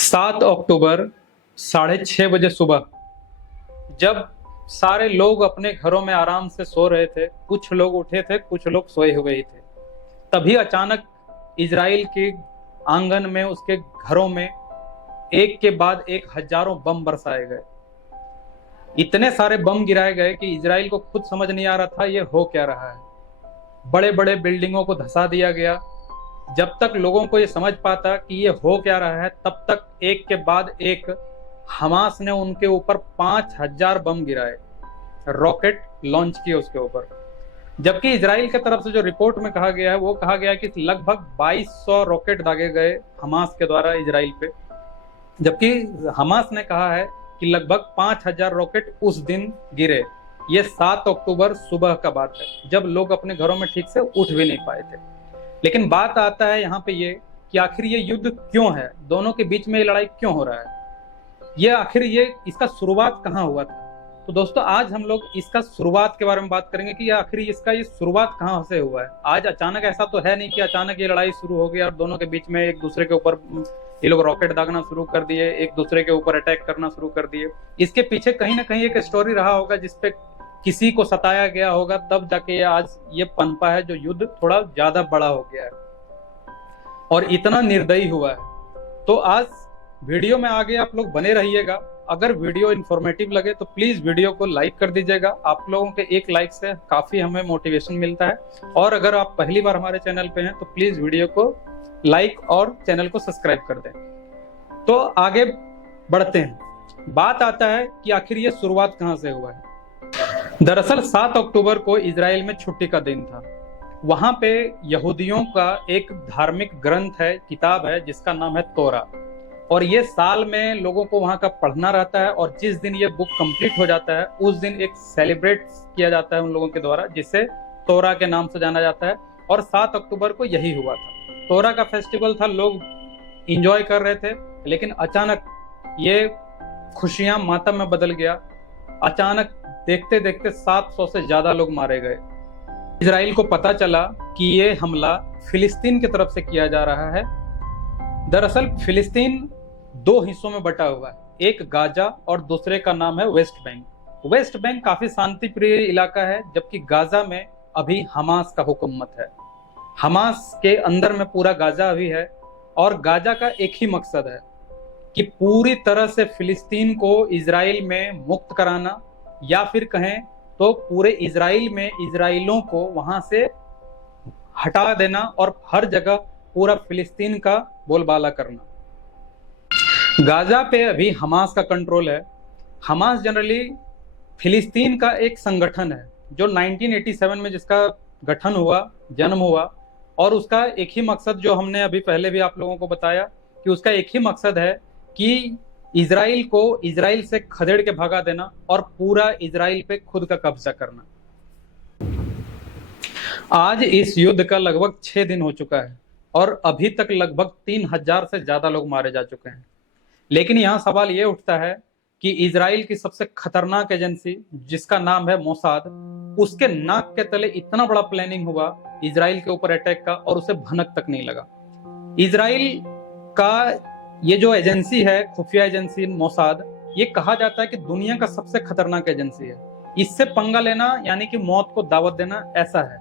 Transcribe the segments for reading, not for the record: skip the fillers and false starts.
7 अक्टूबर 6:30 बजे सुबह, जब सारे लोग अपने घरों में आराम से सो रहे थे, कुछ लोग उठे थे, कुछ लोग सोए हुए ही थे, तभी अचानक इजराइल के आंगन में, उसके घरों में एक के बाद एक हजारों बम बरसाए गए। इतने सारे बम गिराए गए कि इजराइल को खुद समझ नहीं आ रहा था ये हो क्या रहा है। बड़े बड़े बिल्डिंगों को धंसा दिया गया। जब तक लोगों को ये समझ पाता कि ये हो क्या रहा है, तब तक एक के बाद एक हमास ने उनके ऊपर 5000 बम गिराए, रॉकेट लॉन्च किए उसके ऊपर। जबकि इजराइल की तरफ से जो रिपोर्ट में कहा गया है, वो कहा गया है कि लगभग 2200 रॉकेट दागे गए हमास के द्वारा इजराइल पे, जबकि हमास ने कहा है कि लगभग 5000 रॉकेट उस दिन गिरे। ये 7 अक्टूबर सुबह का बात है, जब लोग अपने घरों में ठीक से उठ भी नहीं पाए थे। लेकिन बात आता है यहाँ पे ये कि आखिर ये युद्ध क्यों है, दोनों के बीच में ये लड़ाई क्यों हो रहा है, ये आखिर इसका शुरुआत कहाँ हुआ था। तो दोस्तों, आज हम लोग इसका शुरुआत के बारे में बात करेंगे कि आखिर इसका ये शुरुआत कहाँ से हुआ है। आज अचानक ऐसा तो है नहीं कि अचानक ये लड़ाई शुरू हो गई और दोनों के बीच में एक दूसरे के ऊपर ये लोग रॉकेट दागना शुरू कर दिए, एक दूसरे के ऊपर अटैक करना शुरू कर दिए। इसके पीछे कहीं ना कहीं एक स्टोरी रहा होगा जिसपे किसी को सताया गया होगा, तब जाके आज ये पनपा है, जो युद्ध थोड़ा ज्यादा बड़ा हो गया है और इतना निर्दयी हुआ है। तो आज वीडियो में आगे आप लोग बने रहिएगा। अगर वीडियो इन्फॉर्मेटिव लगे तो प्लीज वीडियो को लाइक कर दीजिएगा। आप लोगों के एक लाइक से काफी हमें मोटिवेशन मिलता है। और अगर आप पहली बार हमारे चैनल पे हैं तो प्लीज वीडियो को लाइक और चैनल को सब्सक्राइब कर दें। तो आगे बढ़ते हैं। बात आता है कि आखिर ये शुरुआत कहाँ से हुआ है। दरअसल 7 अक्टूबर को इजराइल में छुट्टी का दिन था। वहां पे यहूदियों का एक धार्मिक ग्रंथ है, किताब है, जिसका नाम है तोरा। और ये साल में लोगों को वहां का पढ़ना रहता है, और जिस दिन ये बुक कंप्लीट हो जाता है उस दिन एक सेलिब्रेट किया जाता है उन लोगों के द्वारा, जिसे तोरा के नाम से जाना जाता है। और 7 अक्टूबर को यही हुआ था। तोरा का फेस्टिवल था, लोग इंजॉय कर रहे थे, लेकिन अचानक ये खुशियां मातम में बदल गया। अचानक देखते देखते 700 से ज्यादा लोग मारे गए। इजराइल को पता चला कि ये हमला फिलिस्तीन की तरफ से किया जा रहा है। दरअसल फिलिस्तीन 2 हिस्सों में बटा हुआ है, एक गाजा और दूसरे का नाम है वेस्ट बैंक। वेस्ट बैंक काफी शांति प्रिय इलाका है, जबकि गाजा में अभी हमास का हुकूमत है। हमास के अंदर में पूरा गाजा अभी है, और गाजा का एक ही मकसद है कि पूरी तरह से फिलिस्तीन को इजराइल में मुक्त कराना, या फिर कहें तो पूरे इजराइल में इजराइलों को वहां से हटा देना और हर जगह पूरा फिलिस्तीन का बोलबाला करना। गाजा पे अभी हमास का कंट्रोल है। हमास जनरली फिलिस्तीन का एक संगठन है जो 1987 में जिसका गठन हुआ, जन्म हुआ, और उसका एक ही मकसद, जो हमने अभी पहले भी आप लोगों को बताया, कि उसका एक ही मकसद है कि इजराइल को इजराइल से खदेड़ के भगा देना और पूरा इजराइल पे खुद का कब्जा करना। आज इस युद्ध का लगभग 6 दिन हो चुका है और अभी तक लगभग 3000 से ज्यादा लोग मारे जा चुके हैं। लेकिन यहाँ सवाल ये उठता है कि इजराइल की सबसे खतरनाक एजेंसी, जिसका नाम है मोसाद, उसके नाक के तले इतना बड़ा प्लानिंग हुआ इजराइल के ऊपर अटैक का, और उसे भनक तक नहीं लगा। इजराइल का ये जो एजेंसी है, खुफिया एजेंसी मोसाद, ये कहा जाता है कि दुनिया का सबसे खतरनाक एजेंसी है। इससे पंगा लेना यानी कि मौत को दावत देना, ऐसा है।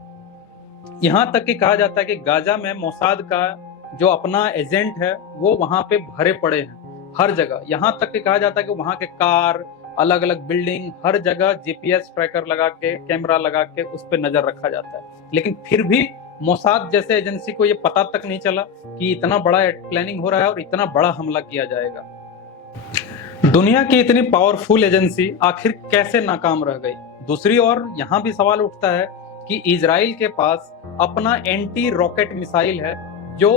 यहां तक कि कहा जाता है कि गाजा में मोसाद का जो अपना एजेंट है वो वहां पे भरे पड़े हैं हर जगह। यहां तक कि कहा जाता है कि वहां के कार, अलग अलग बिल्डिंग, हर जगह जीपीएस ट्रैकर लगा के, कैमरा लगा के उस पर नजर रखा जाता है। लेकिन फिर भी मोसाद जैसे एजेंसी को ये पता तक नहीं चला कि इतना बड़ा प्लानिंग हो रहा है और इतना बड़ा हमला किया जाएगा। दुनिया की इतनी पावरफुल एजेंसी आखिर कैसे नाकाम रह गई। दूसरी ओर यहाँ भी सवाल उठता है कि इजराइल के पास अपना एंटी रॉकेट मिसाइल है, जो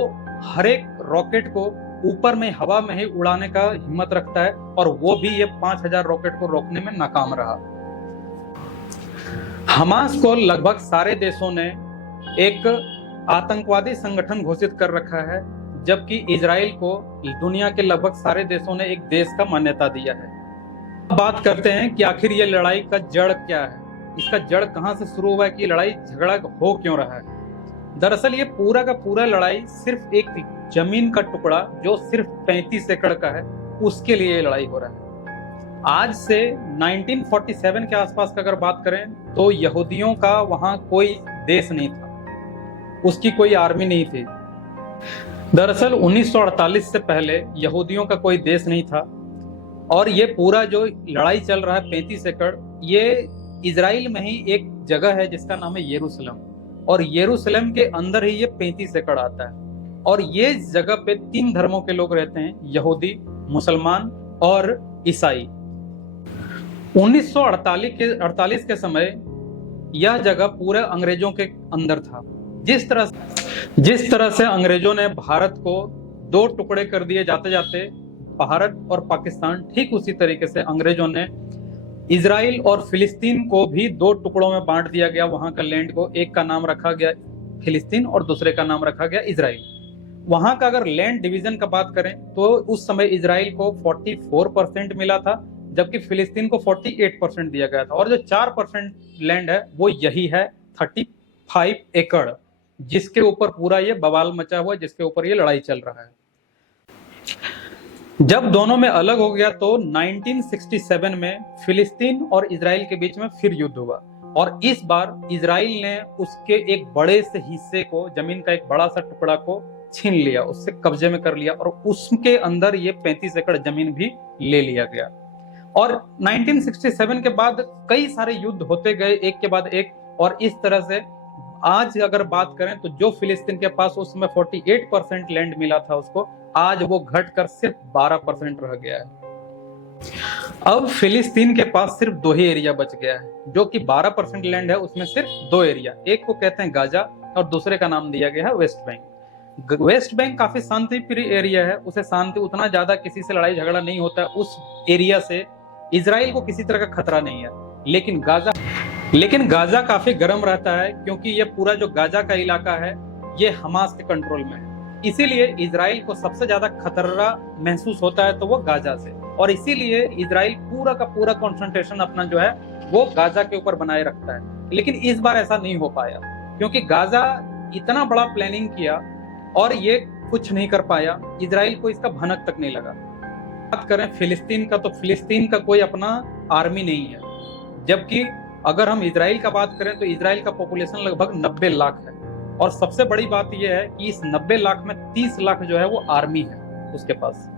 हर एक रॉकेट को ऊपर में, हवा में ही उड़ाने का हिम्मत रखता है, और वो भी ये 5000 रॉकेट को रोकने में नाकाम रहा। हमास को लगभग सारे देशों ने एक आतंकवादी संगठन घोषित कर रखा है, जबकि इजराइल को दुनिया के लगभग सारे देशों ने एक देश का मान्यता दिया है। अब बात करते हैं कि आखिर ये लड़ाई का जड़ क्या है, इसका जड़ कहां से शुरू हुआ है, कि लड़ाई झगड़ा हो क्यों रहा है। दरअसल ये पूरा का पूरा लड़ाई सिर्फ एक जमीन का टुकड़ा जो सिर्फ 35 एकड़ का है, उसके लिए ये लड़ाई हो रहा है। आज से 1947 के आसपास का अगर बात करें तो यहूदियों का वहां कोई देश नहीं था, उसकी कोई आर्मी नहीं थी। दरअसल 1948 से पहले यहूदियों का कोई देश नहीं था और ये पूरा जो लड़ाई चल रहा है 35 एकड़, ये इजराइल में ही एक जगह है जिसका नाम है यरूशलेम, और यरूशलेम के अंदर ही ये 35 एकड़ आता है। और ये जगह पे 3 धर्मों के लोग रहते हैं, यहूदी, मुसलमान और ईसाई। 1948 के समय यह जगह पूरे अंग्रेजों के अंदर था। जिस तरह से अंग्रेजों ने भारत को 2 टुकड़े कर दिए जाते जाते, भारत और पाकिस्तान, ठीक उसी तरीके से अंग्रेजों ने इजराइल और फिलिस्तीन को भी 2 टुकड़ों में बांट दिया गया। वहां का लैंड को, एक का नाम रखा गया फिलिस्तीन और दूसरे का नाम रखा गया इजराइल। वहां का अगर लैंड डिवीजन का बात करें तो उस समय इजराइल को 44% मिला था, जबकि फिलिस्तीन को 48% दिया गया था। और जो 4% लैंड है वो यही है 35 एकड़, जिसके ऊपर पूरा ये बवाल मचा हुआ, जिसके ऊपर ये लड़ाई चल रहा है। जब दोनों में अलग हो गया तो 1967 में फिलिस्तीन और इजराइल के बीच में फिर युद्ध हुआ, और इस बार इजराइल ने उसके एक बड़े से हिस्से को, जमीन का एक बड़ा सा टुकड़ा को छीन लिया, उससे कब्जे में कर लिया, और उसके अंदर ये 35 एकड़ जमीन भी ले लिया गया। और 1967 के बाद कई सारे युद्ध होते गए एक के बाद एक, और इस तरह से आज अगर बात करें तो जो फिलिस्तीन के पास उस समय 48% लैंड मिला था उसको, आज वो घटकर सिर्फ 12% रह गया है। अब फिलिस्तीन के पास सिर्फ 2 ही एरिया बच गया है, जो कि 12% लैंड है, उसमें सिर्फ 2 एरिया, एक को कहते हैं गाजा और दूसरे का नाम दिया गया है वेस्ट बैंक। वेस्ट बैंक काफी शांति प्रिय एरिया है, उसे शांति, उतना ज्यादा किसी से लड़ाई झगड़ा नहीं होता है, उस एरिया से इजराइल को किसी तरह का खतरा नहीं है। लेकिन गाजा काफी गर्म रहता है, क्योंकि ये पूरा जो गाजा का इलाका है ये हमास के कंट्रोल में है। इसीलिए इजराइल को सबसे ज्यादा खतरा महसूस होता है तो वो गाजा से, और इसीलिए इजराइल पूरा का पूरा कंसंट्रेशन अपना जो है वो गाजा के ऊपर बनाए रखता है। लेकिन इस बार ऐसा नहीं हो पाया, क्योंकि गाजा इतना बड़ा प्लानिंग किया और ये कुछ नहीं कर पाया, इजराइल को इसका भनक तक नहीं लगा। बात करें फिलिस्तीन का, तो फिलिस्तीन का कोई अपना आर्मी नहीं है, जबकि अगर हम इजराइल का बात करें तो इजराइल का पॉपुलेशन लगभग 90 लाख है। और सबसे बड़ी बात यह है कि इस 90 लाख में 30 लाख जो है वो आर्मी है उसके पास।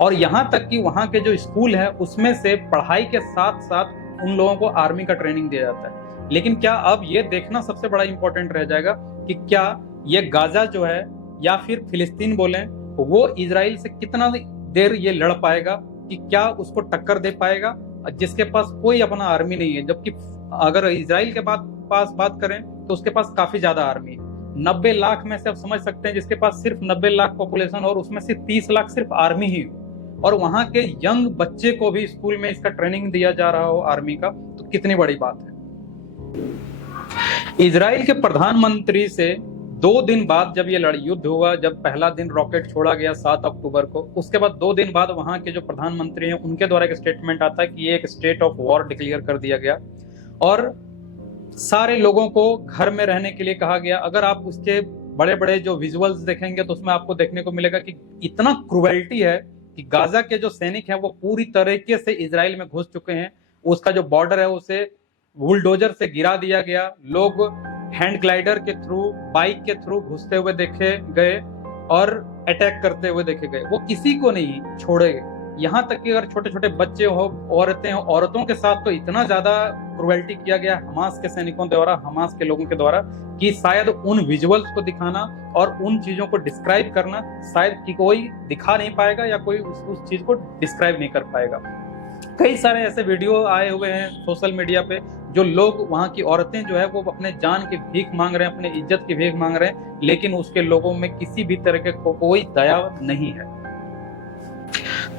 और यहाँ तक कि वहाँ के जो स्कूल है उसमें से पढ़ाई के साथ साथ उन लोगों को आर्मी का ट्रेनिंग दिया जाता है। लेकिन क्या अब ये देखना सबसे बड़ा इंपॉर्टेंट रह जाएगा कि क्या ये गाजा जो है या फिर फिलिस्तीन बोलें, वो इजराइल से कितना देर ये लड़ पाएगा, कि क्या उसको टक्कर दे पाएगा, जिसके पास कोई अपना आर्मी नहीं है। जबकि अगर इजराइल के पास बात करें तो उसके पास काफी ज्यादा आर्मी है। 90 लाख में से आप समझ सकते हैं, जिसके पास सिर्फ 90 लाख पॉपुलेशन और उसमें से 30 लाख सिर्फ आर्मी ही हो, और वहां के यंग बच्चे को भी स्कूल में इसका ट्रेनिंग दिया जा रहा हो आर्मी का, तो कितनी बड़ी बात है। इजराइल के प्रधानमंत्री से 2 दिन बाद जब ये युद्ध हुआ, जब पहला दिन रॉकेट छोड़ा गया 7 अक्टूबर को, उसके बाद 2 दिन बाद वहां के जो प्रधानमंत्री हैं उनके द्वारा एक स्टेटमेंट आता है कि ये एक स्टेट ऑफ वॉर डिक्लेयर कर दिया गया और सारे लोगों को घर में रहने के लिए कहा गया। अगर आप उसके बड़े बड़े जो विजुअल्स देखेंगे तो उसमें आपको देखने को मिलेगा कि इतना क्रूएल्टी है कि गाजा के जो सैनिक हैं वो पूरी तरीके से इजराइल में घुस चुके हैं। उसका जो बॉर्डर है उसे बुलडोजर से गिरा दिया गया, लोग हैंड ग्लाइडर के थ्रू, बाइक के थ्रू घुसते हुए देखे गए और अटैक करते हुए देखे गए। वो किसी को नहीं छोड़े, यहाँ तक कि अगर छोटे छोटे बच्चे हो, औरतें हो, औरतों के साथ तो इतना ज्यादा क्रूएल्टी किया गया हमास के सैनिकों द्वारा, हमास के लोगों के द्वारा, कि शायद उन विजुअल्स को दिखाना और उन चीजों को डिस्क्राइब करना शायद कि कोई दिखा नहीं पाएगा या कोई उस चीज को डिस्क्राइब नहीं कर पाएगा। कई सारे ऐसे वीडियो आए हुए हैं सोशल मीडिया पे, जो लोग, वहां की औरतें जो है वो अपने जान की भीख मांग रहे हैं, अपने इज्जत की भीख मांग रहे हैं, लेकिन उसके लोगों में किसी भी तरह के कोई दया नहीं है।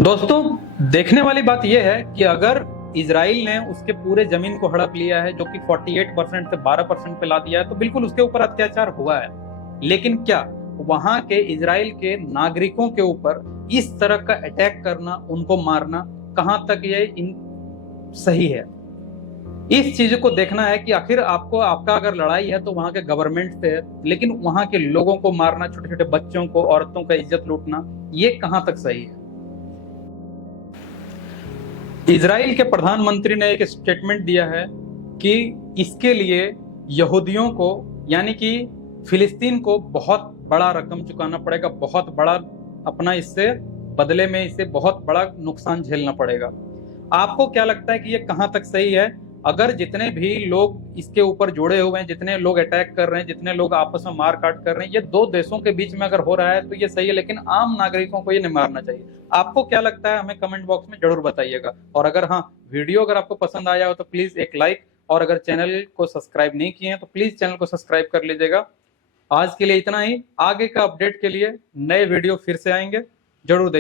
दोस्तों, देखने वाली बात यह है कि अगर इजराइल ने उसके पूरे जमीन को हड़प लिया है, जो कि 48% से 12% पे ला दिया है, तो बिल्कुल उसके ऊपर अत्याचार हुआ है। लेकिन क्या वहां के इजराइल के नागरिकों के ऊपर इस तरह का अटैक करना, उनको मारना, कहां तक ये सही है? इस चीज को देखना है कि आखिर आपको, आपका अगर लड़ाई है तो वहां के गवर्नमेंट से है, लेकिन वहां के लोगों को मारना, छोटे छोटे बच्चों को, औरतों का इज्जत लूटना, ये कहां तक सही है। इजराइल के प्रधानमंत्री ने एक स्टेटमेंट दिया है कि इसके लिए यहूदियों को, यानी कि फिलिस्तीन को बहुत बड़ा रकम चुकाना पड़ेगा, बहुत बड़ा अपना इससे बदले में इसे बहुत बड़ा नुकसान झेलना पड़ेगा। आपको क्या लगता है कि ये कहां तक सही है? अगर जितने भी लोग इसके ऊपर जुड़े हुए हैं, जितने लोग अटैक कर रहे हैं, जितने लोग आपस में मार काट कर रहे हैं, ये दो देशों के बीच में अगर हो रहा है तो ये सही है, लेकिन आम नागरिकों को ये नहीं मारना चाहिए। आपको क्या लगता है, हमें कमेंट बॉक्स में जरूर बताइएगा। और अगर हाँ, वीडियो अगर आपको पसंद आया हो तो प्लीज एक लाइक, और अगर चैनल को सब्सक्राइब नहीं किए हैं तो प्लीज चैनल को सब्सक्राइब कर लीजिएगा। आज के लिए इतना ही। आगे का अपडेट के लिए नए वीडियो फिर से आएंगे, जरूर देखिए।